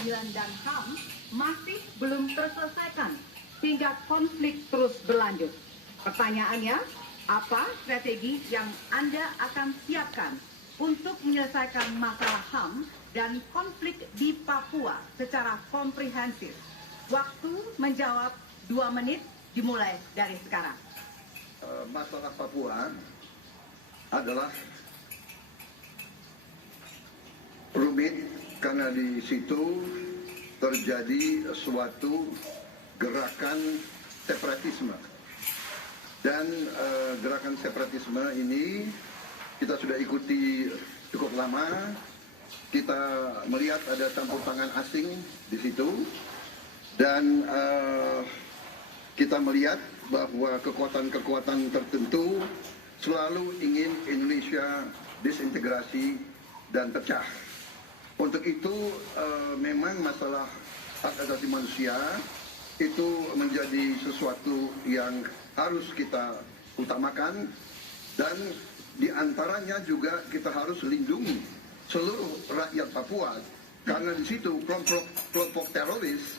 Keadilan dan HAM masih belum terselesaikan hingga konflik terus berlanjut. Pertanyaannya, apa strategi yang Anda akan siapkan untuk menyelesaikan masalah HAM dan konflik di Papua secara komprehensif? Waktu menjawab 2 menit dimulai dari sekarang. Masalah Papua adalah rumit karena di situ terjadi suatu gerakan separatisme. Dan gerakan separatisme ini kita sudah ikuti cukup lama. Kita melihat ada campur tangan asing di situ. Dan kita melihat bahwa kekuatan-kekuatan tertentu selalu ingin Indonesia disintegrasi dan pecah. Untuk itu memang masalah hak asasi manusia itu menjadi sesuatu yang harus kita utamakan, dan diantaranya juga kita harus lindungi seluruh rakyat Papua, karena di situ kelompok teroris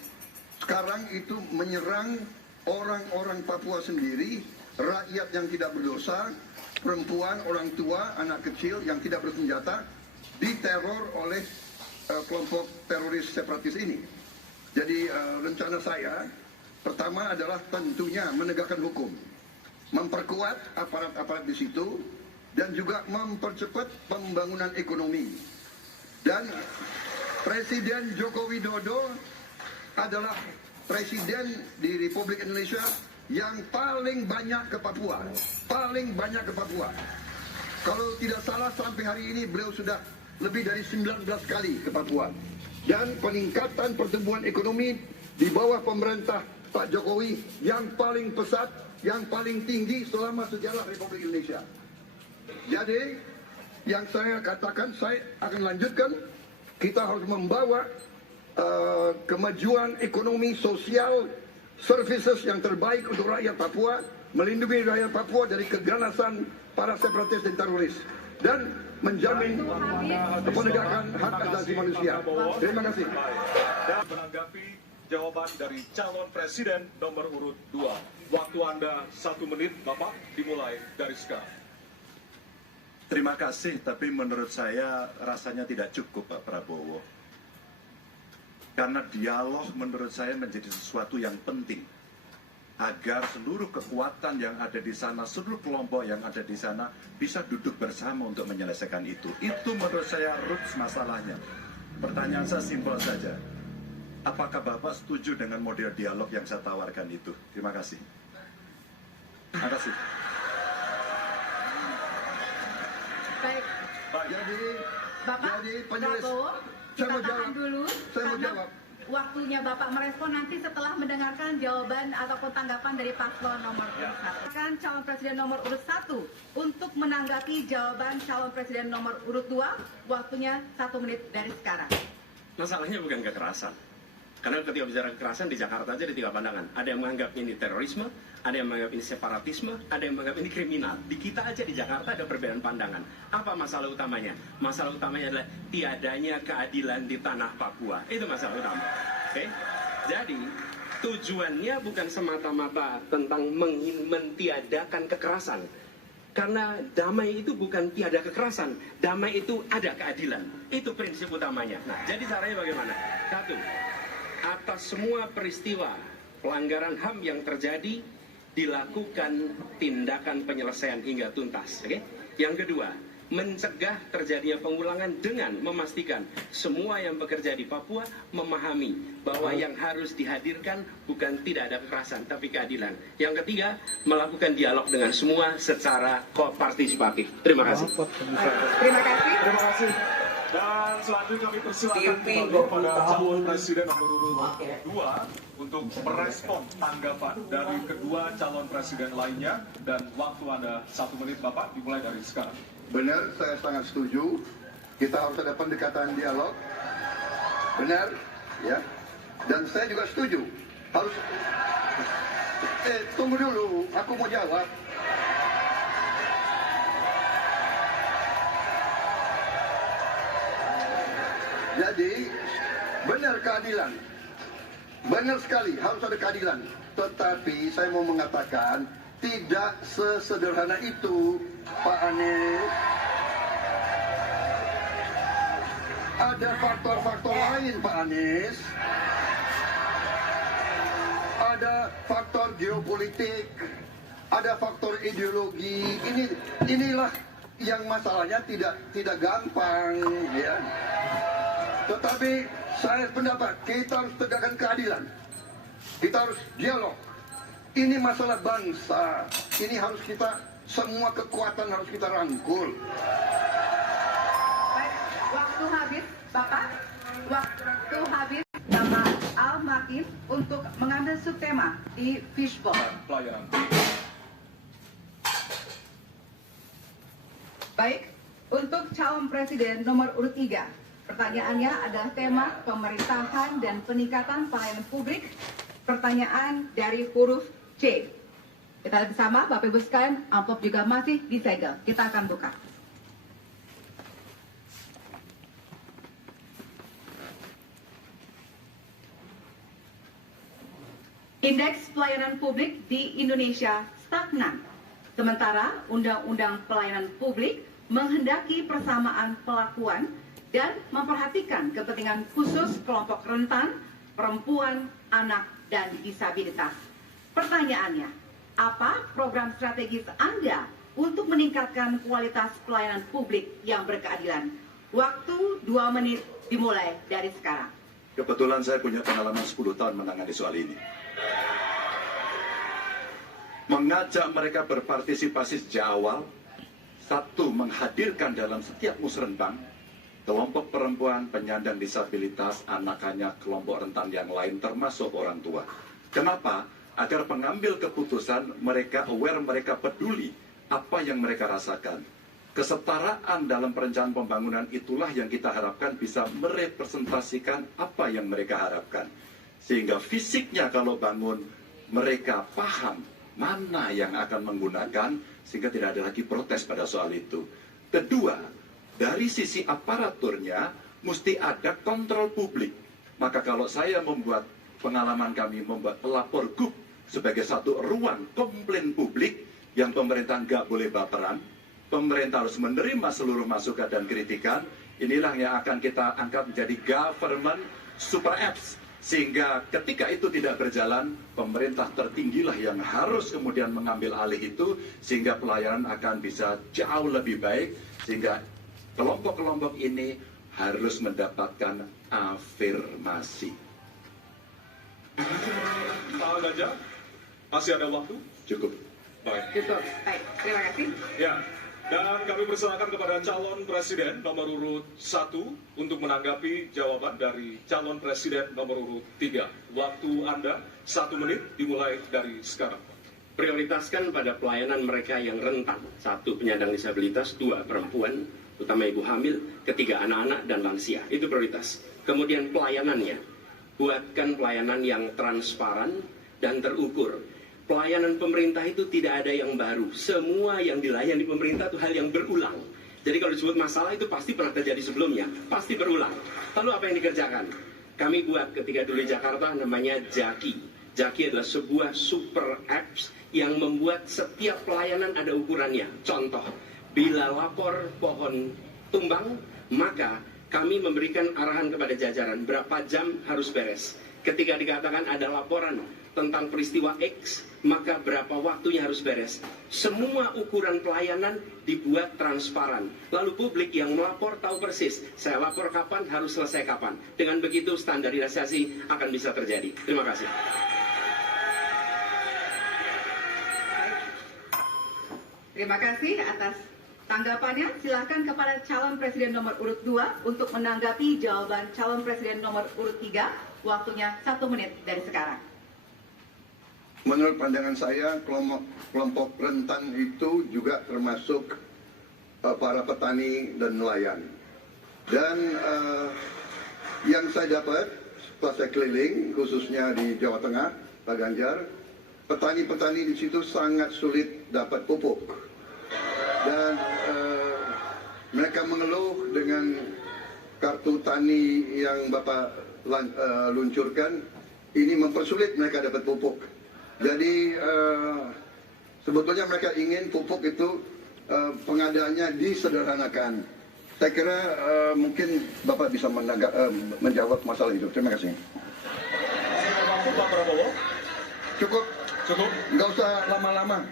sekarang itu menyerang orang-orang Papua sendiri, rakyat yang tidak berdosa, perempuan, orang tua, anak kecil yang tidak bersenjata, diteror oleh kelompok teroris separatis ini. Jadi rencana saya pertama adalah tentunya menegakkan hukum, memperkuat aparat-aparat di situ, dan juga mempercepat pembangunan ekonomi. Dan Presiden Joko Widodo adalah presiden di Republik Indonesia yang paling banyak ke Papua, Kalau tidak salah sampai hari ini beliau sudah lebih dari 19 kali ke Papua. Dan peningkatan pertumbuhan ekonomi di bawah pemerintah Pak Jokowi yang paling pesat, yang paling tinggi selama sejarah Republik Indonesia. Jadi, yang saya katakan, saya akan lanjutkan, kita harus membawa kemajuan ekonomi, sosial, services yang terbaik untuk rakyat Papua, melindungi rakyat Papua dari keganasan para separatis dan teroris, dan menjamin penegakan hak asasi manusia. Terima kasih. Dan menanggapi jawaban dari calon presiden nomor urut 2. Waktu Anda 1 menit, Bapak, dimulai dari sekarang. Terima kasih, tapi menurut saya rasanya tidak cukup, Pak Prabowo. Karena dialog menurut saya menjadi sesuatu yang penting. Agar seluruh kekuatan yang ada di sana, seluruh kelompok yang ada di sana bisa duduk bersama untuk menyelesaikan itu. Itu menurut saya roots masalahnya. Pertanyaan saya simpel saja. Apakah Bapak setuju dengan model dialog yang saya tawarkan itu? Terima kasih. Terima kasih. Baik. Jadi Bapak penulis, Prabowo, saya mau kita tahan jawab. dulu. Saya mau karena jawab. Waktunya Bapak merespon nanti setelah mendengarkan jawaban ataupun tanggapan dari paslon nomor urut 1. Kan calon presiden nomor urut 1 untuk menanggapi jawaban calon presiden nomor urut 2, waktunya 1 menit dari sekarang. Masalahnya bukan kekerasan. Karena ketika bicara kekerasan di Jakarta aja ada 3 pandangan. Ada yang menganggap ini terorisme, ada yang menganggap ini separatisme, ada yang menganggap ini kriminal. Di kita aja di Jakarta ada perbedaan pandangan. Apa masalah utamanya? Masalah utamanya adalah tiadanya keadilan di tanah Papua. Itu masalah utama. Oke? Jadi tujuannya bukan semata-mata tentang mentiadakan kekerasan. Karena damai itu bukan tiada kekerasan, damai itu ada keadilan. Itu prinsip utamanya. Nah, jadi caranya bagaimana? 1. Atas semua peristiwa pelanggaran HAM yang terjadi, dilakukan tindakan penyelesaian hingga tuntas. Oke? Yang kedua, mencegah terjadinya pengulangan dengan memastikan semua yang bekerja di Papua memahami bahwa yang harus dihadirkan bukan tidak ada kekerasan, tapi keadilan. Yang ketiga, melakukan dialog dengan semua secara partisipatif. Terima kasih. Terima kasih. Terima kasih. Dan selanjutnya kami persilakan kembali kepada calon presiden nomor urut 2 untuk merespon tanggapan dari kedua calon presiden lainnya. Dan waktu Anda 1 menit, Bapak, dimulai dari sekarang. Benar, saya sangat setuju. Kita harus ada pendekatan dialog. Benar, ya. Dan saya juga setuju. Harus. Tunggu dulu, aku mau jawab. Jadi Benar keadilan. Benar sekali, harus ada keadilan. Tetapi saya mau mengatakan, tidak sesederhana itu, Pak Anies. Ada faktor-faktor lain, Pak Anies. Ada faktor geopolitik, ada faktor ideologi. Inilah yang masalahnya tidak gampang, ya. Tetapi saya pendapat kita harus tegakkan keadilan. Kita harus dialog. Ini masalah bangsa. Ini harus kita, semua kekuatan harus kita rangkul. Baik, waktu habis, Bapak. Waktu habis. Bapak Al-Makin untuk mengambil subtema di fishbowl. Pelayanan. Baik, untuk calon presiden nomor urut 3. Pertanyaannya adalah tema pemerintahan dan peningkatan pelayanan publik. Pertanyaan dari huruf C. Kita lihat bersama, Bapak Ibu sekalian, amplop juga masih disegel. Kita akan buka. Indeks pelayanan publik di Indonesia stagnan. Sementara Undang-Undang Pelayanan Publik menghendaki persamaan perlakuan dan memperhatikan kepentingan khusus kelompok rentan, perempuan, anak, dan disabilitas. Pertanyaannya, apa program strategis Anda untuk meningkatkan kualitas pelayanan publik yang berkeadilan? Waktu 2 menit dimulai dari sekarang. Kebetulan saya punya pengalaman 10 tahun menangani soal ini. Mengajak mereka berpartisipasi sejak awal. Satu, menghadirkan dalam setiap musrenbang kelompok perempuan, penyandang disabilitas, anak-anak, kelompok rentan yang lain termasuk orang tua. Kenapa? Agar pengambil keputusan mereka aware, mereka peduli apa yang mereka rasakan. Kesetaraan dalam perencanaan pembangunan itulah yang kita harapkan bisa merepresentasikan apa yang mereka harapkan. Sehingga fisiknya kalau bangun, mereka paham mana yang akan menggunakan, sehingga tidak ada lagi protes pada soal itu. Kedua, dari sisi aparaturnya, mesti ada kontrol publik. Maka kalau saya membuat, pengalaman kami membuat pelapor GUP sebagai satu ruang komplain publik yang pemerintah nggak boleh baperan, pemerintah harus menerima seluruh masukan dan kritikan, inilah yang akan kita angkat menjadi government super apps. Sehingga ketika itu tidak berjalan, pemerintah tertinggilah yang harus kemudian mengambil alih itu, sehingga pelayanan akan bisa jauh lebih baik, sehingga kelompok-kelompok ini harus mendapatkan afirmasi. Pak Ganjar, masih ada waktu? Cukup. Baik. Cukup. Baik, terima kasih. Ya, dan kami persilakan kepada calon presiden nomor urut 1 untuk menanggapi jawaban dari calon presiden nomor urut 3. Waktu Anda 1 menit dimulai dari sekarang. Prioritaskan pada pelayanan mereka yang rentan. 1, penyandang disabilitas. 2, perempuan, utama ibu hamil. 3, anak-anak dan lansia. Itu prioritas. Kemudian pelayanannya. Buatkan pelayanan yang transparan dan terukur. Pelayanan pemerintah itu tidak ada yang baru. Semua yang dilayani pemerintah itu hal yang berulang. Jadi kalau disebut masalah itu pasti pernah terjadi sebelumnya. Pasti berulang. Lalu apa yang dikerjakan? Kami buat ketika dulu di Jakarta namanya Jaki. Jaki adalah sebuah super apps yang membuat setiap pelayanan ada ukurannya. Contoh, bila lapor pohon tumbang, maka kami memberikan arahan kepada jajaran berapa jam harus beres. Ketika dikatakan ada laporan tentang peristiwa X, maka berapa waktunya harus beres. Semua ukuran pelayanan dibuat transparan. Lalu publik yang melapor tahu persis, saya lapor kapan, harus selesai kapan. Dengan begitu standarisasi akan bisa terjadi. Terima kasih. Terima kasih atas tanggapannya. Silakan kepada calon presiden nomor urut 2 untuk menanggapi jawaban calon presiden nomor urut 3. Waktunya 1 menit dari sekarang. Menurut pandangan saya, kelompok rentan itu juga termasuk para petani dan nelayan. Dan yang saya dapat setelah saya keliling, khususnya di Jawa Tengah, Pak Ganjar, petani-petani di situ sangat sulit dapat pupuk. Dan mereka mengeluh dengan kartu tani yang Bapak luncurkan, ini mempersulit mereka dapat pupuk. Jadi sebetulnya mereka ingin pupuk itu pengadaannya disederhanakan. Saya kira mungkin Bapak bisa menjawab masalah itu. Terima kasih. Pak Prabowo. Cukup, nggak usah lama-lama.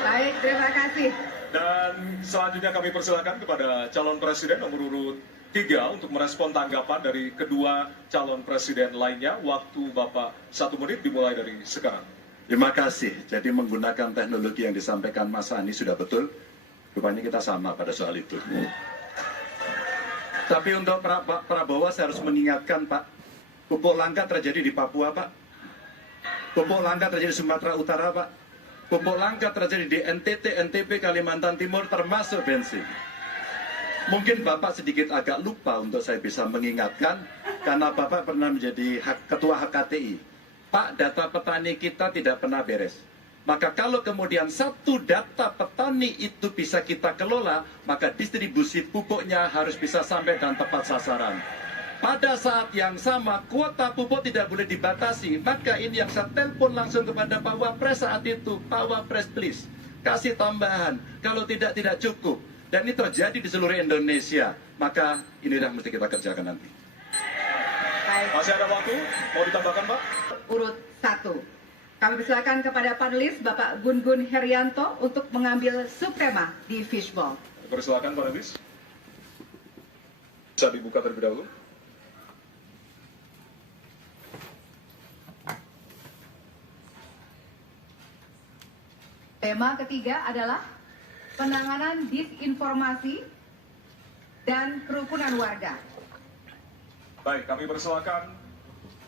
Baik, terima kasih. Dan selanjutnya kami persilakan kepada calon presiden nomor urut 3 untuk merespon tanggapan dari kedua calon presiden lainnya. Waktu Bapak 1 menit dimulai dari sekarang. Terima kasih. Jadi menggunakan teknologi yang disampaikan Mas Ani sudah betul. Rupanya kita sama pada soal itu. Tapi untuk Pak Prabowo saya harus mengingatkan Pak, pupuk langka terjadi di Papua Pak. Pupuk langka terjadi di Sumatera Utara Pak. Pupuk langka terjadi di NTT, NTB, Kalimantan Timur termasuk bensin. Mungkin Bapak sedikit agak lupa untuk saya bisa mengingatkan karena Bapak pernah menjadi ketua HKTI. Pak, data petani kita tidak pernah beres. Maka kalau kemudian satu data petani itu bisa kita kelola, maka distribusi pupuknya harus bisa sampai dan tepat sasaran. Pada saat yang sama, kuota pupuk tidak boleh dibatasi. Maka ini yang saya telepon langsung kepada Pak Wapres saat itu. Pak Wapres, please, kasih tambahan. Kalau tidak cukup. Dan ini terjadi di seluruh Indonesia. Maka inilah mesti kita kerjakan nanti. Baik. Masih ada waktu? Mau ditambahkan, Pak? Urut 1. Kami persilakan kepada panelis Bapak Gun Gun Herianto untuk mengambil subtema di fishball. Persilakan, panelis. Bisa dibuka terlebih dahulu. Tema ketiga adalah penanganan disinformasi dan kerukunan warga. Baik, kami persilakan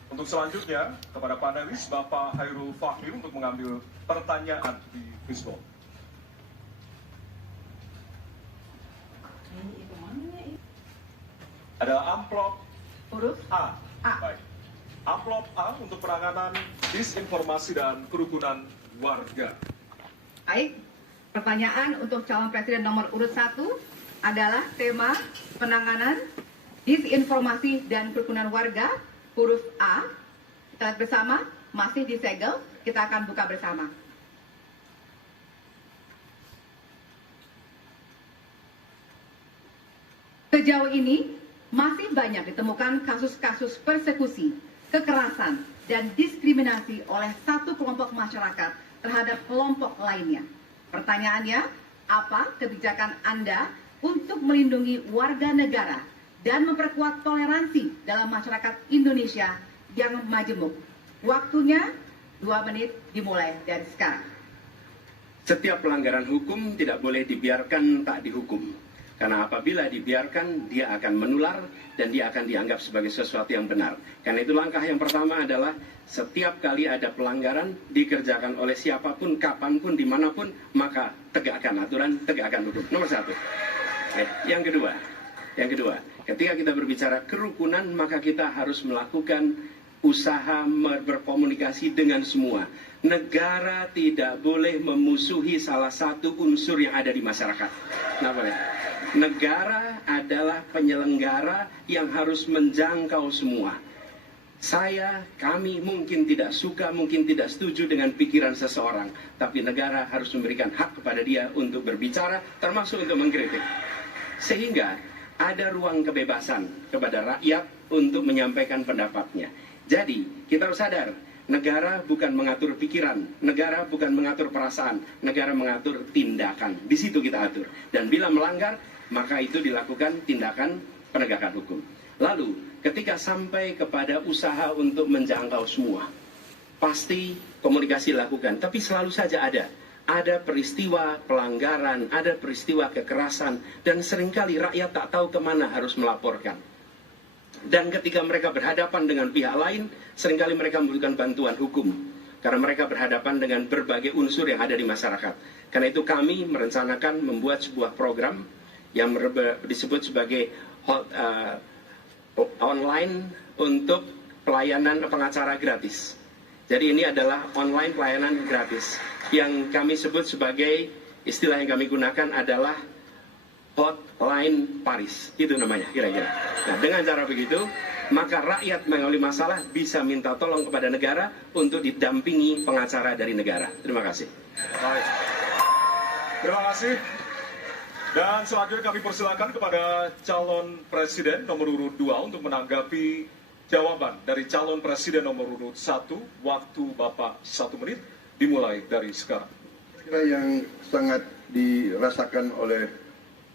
untuk selanjutnya kepada panelis Bapak Hairul Fahmi untuk mengambil pertanyaan di fishball. Ada amplop Huruf A. A. Baik. Amplop A untuk penanganan disinformasi dan kerukunan warga. Baik, pertanyaan untuk calon presiden nomor urut 1 adalah tema penanganan disinformasi dan kerukunan warga, huruf A. Kita lihat bersama, masih disegel, kita akan buka bersama. Sejauh ini, masih banyak ditemukan kasus-kasus persekusi, kekerasan, dan diskriminasi oleh satu kelompok masyarakat terhadap kelompok lainnya. Pertanyaannya, apa kebijakan Anda untuk melindungi warga negara dan memperkuat toleransi dalam masyarakat Indonesia yang majemuk? Waktunya 2 menit dimulai dari sekarang. Setiap pelanggaran hukum tidak boleh dibiarkan tak dihukum. Karena apabila dibiarkan, dia akan menular dan dia akan dianggap sebagai sesuatu yang benar. Karena itu langkah yang pertama adalah setiap kali ada pelanggaran dikerjakan oleh siapapun, kapanpun, dimanapun, maka tegakkan aturan, tegakkan hukum. Nomor 1. Yang kedua, ketika kita berbicara kerukunan, maka kita harus melakukan usaha berkomunikasi dengan semua. Negara tidak boleh memusuhi salah satu unsur yang ada di masyarakat. Nah, boleh. Negara adalah penyelenggara yang harus menjangkau semua. Kami mungkin tidak suka, mungkin tidak setuju dengan pikiran seseorang, tapi negara harus memberikan hak kepada dia untuk berbicara, termasuk untuk mengkritik. Sehingga ada ruang kebebasan kepada rakyat untuk menyampaikan pendapatnya. Jadi, kita harus sadar, negara bukan mengatur pikiran, negara bukan mengatur perasaan, negara mengatur tindakan. Di situ kita atur. Dan bila melanggar, maka itu dilakukan tindakan penegakan hukum. Lalu, ketika sampai kepada usaha untuk menjangkau semua, pasti komunikasi dilakukan. Tapi selalu saja ada peristiwa pelanggaran, ada peristiwa kekerasan, dan seringkali rakyat tak tahu kemana harus melaporkan. Dan ketika mereka berhadapan dengan pihak lain, seringkali mereka membutuhkan bantuan hukum. Karena mereka berhadapan dengan berbagai unsur yang ada di masyarakat. Karena itu kami merencanakan membuat sebuah program yang disebut sebagai online untuk pelayanan pengacara gratis. Jadi ini adalah online pelayanan gratis. Yang kami sebut sebagai, istilah yang kami gunakan adalah Hotline Paris. Itu namanya kira-kira. Nah, dengan cara begitu, maka rakyat mengalami masalah bisa minta tolong kepada negara untuk didampingi pengacara dari negara. Terima kasih. Baik. Terima kasih. Dan selanjutnya kami persilakan kepada calon presiden nomor urut 2 untuk menanggapi jawaban dari calon presiden nomor urut 1. Waktu Bapak 1 menit dimulai dari sekarang. Yang sangat dirasakan oleh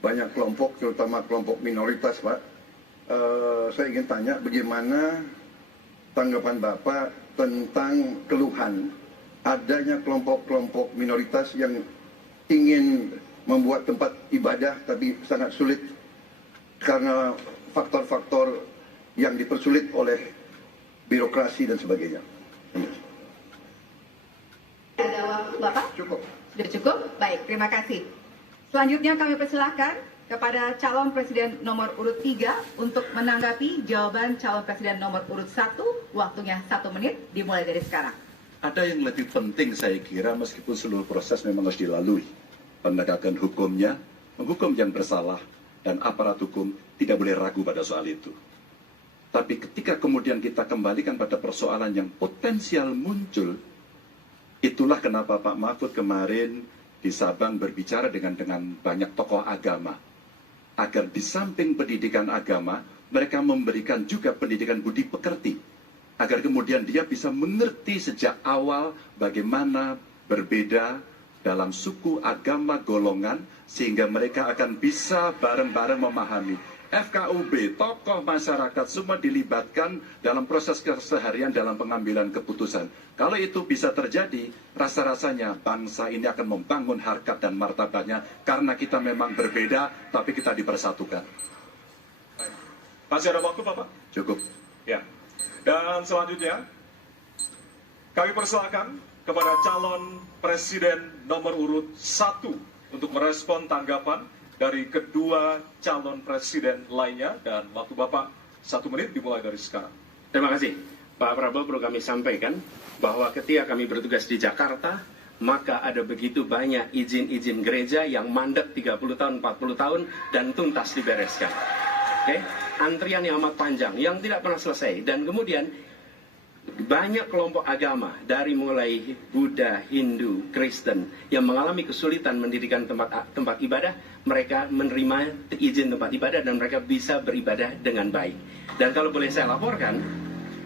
banyak kelompok, terutama kelompok minoritas, Pak. Saya ingin tanya bagaimana tanggapan Bapak tentang keluhan adanya kelompok-kelompok minoritas yang ingin membuat tempat ibadah tapi sangat sulit karena faktor-faktor yang dipersulit oleh birokrasi dan sebagainya. Ada waktu Bapak? Cukup. Sudah cukup? Baik, terima kasih. Selanjutnya kami persilahkan kepada calon presiden nomor urut 3 untuk menanggapi jawaban calon presiden nomor urut 1. Waktunya 1 menit, dimulai dari sekarang. Ada yang lebih penting saya kira meskipun seluruh proses memang harus dilalui. Penegakan hukumnya, menghukum yang bersalah, dan aparat hukum tidak boleh ragu pada soal itu. Tapi ketika kemudian kita kembalikan pada persoalan yang potensial muncul, itulah kenapa Pak Mahfud kemarin di Sabang berbicara dengan banyak tokoh agama. Agar di samping pendidikan agama, mereka memberikan juga pendidikan budi pekerti. Agar kemudian dia bisa mengerti sejak awal bagaimana berbeda dalam suku, agama, golongan, sehingga mereka akan bisa bareng-bareng memahami. FKUB, tokoh masyarakat semua dilibatkan dalam proses keseharian dalam pengambilan keputusan. Kalau itu bisa terjadi, rasa-rasanya bangsa ini akan membangun harkat dan martabatnya karena kita memang berbeda, tapi kita dipersatukan. Masih ada waktu, Bapak? Cukup. Ya. Dan selanjutnya, kami persilakan kepada calon presiden nomor urut 1 untuk merespon tanggapan dari kedua calon presiden lainnya, dan waktu Bapak 1 menit dimulai dari sekarang. Terima kasih. Pak Prabowo, perlu kami sampaikan bahwa ketika kami bertugas di Jakarta, maka ada begitu banyak izin-izin gereja yang mandek 30 tahun, 40 tahun, dan tuntas dibereskan. Oke? Antrian yang amat panjang, yang tidak pernah selesai. Dan kemudian banyak kelompok agama dari mulai Buddha, Hindu, Kristen yang mengalami kesulitan mendirikan tempat ibadah, mereka menerima izin tempat ibadah dan mereka bisa beribadah dengan baik. Dan kalau boleh saya laporkan,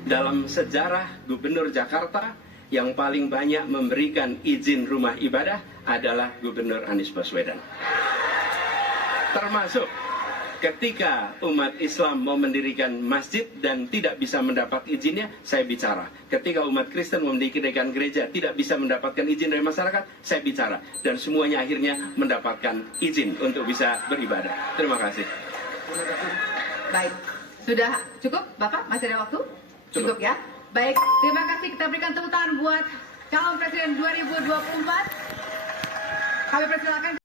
dalam sejarah Gubernur Jakarta yang paling banyak memberikan izin rumah ibadah adalah Gubernur Anies Baswedan. Termasuk ketika umat Islam mau mendirikan masjid dan tidak bisa mendapat izinnya, saya bicara. Ketika umat Kristen mau mendirikan gereja tidak bisa mendapatkan izin dari masyarakat, saya bicara. Dan semuanya akhirnya mendapatkan izin untuk bisa beribadah. Terima kasih. Baik, sudah cukup Bapak? Masih ada waktu? Cukup ya? Baik, terima kasih. Kita berikan tepuk tangan buat calon presiden 2024. Kami persilakan.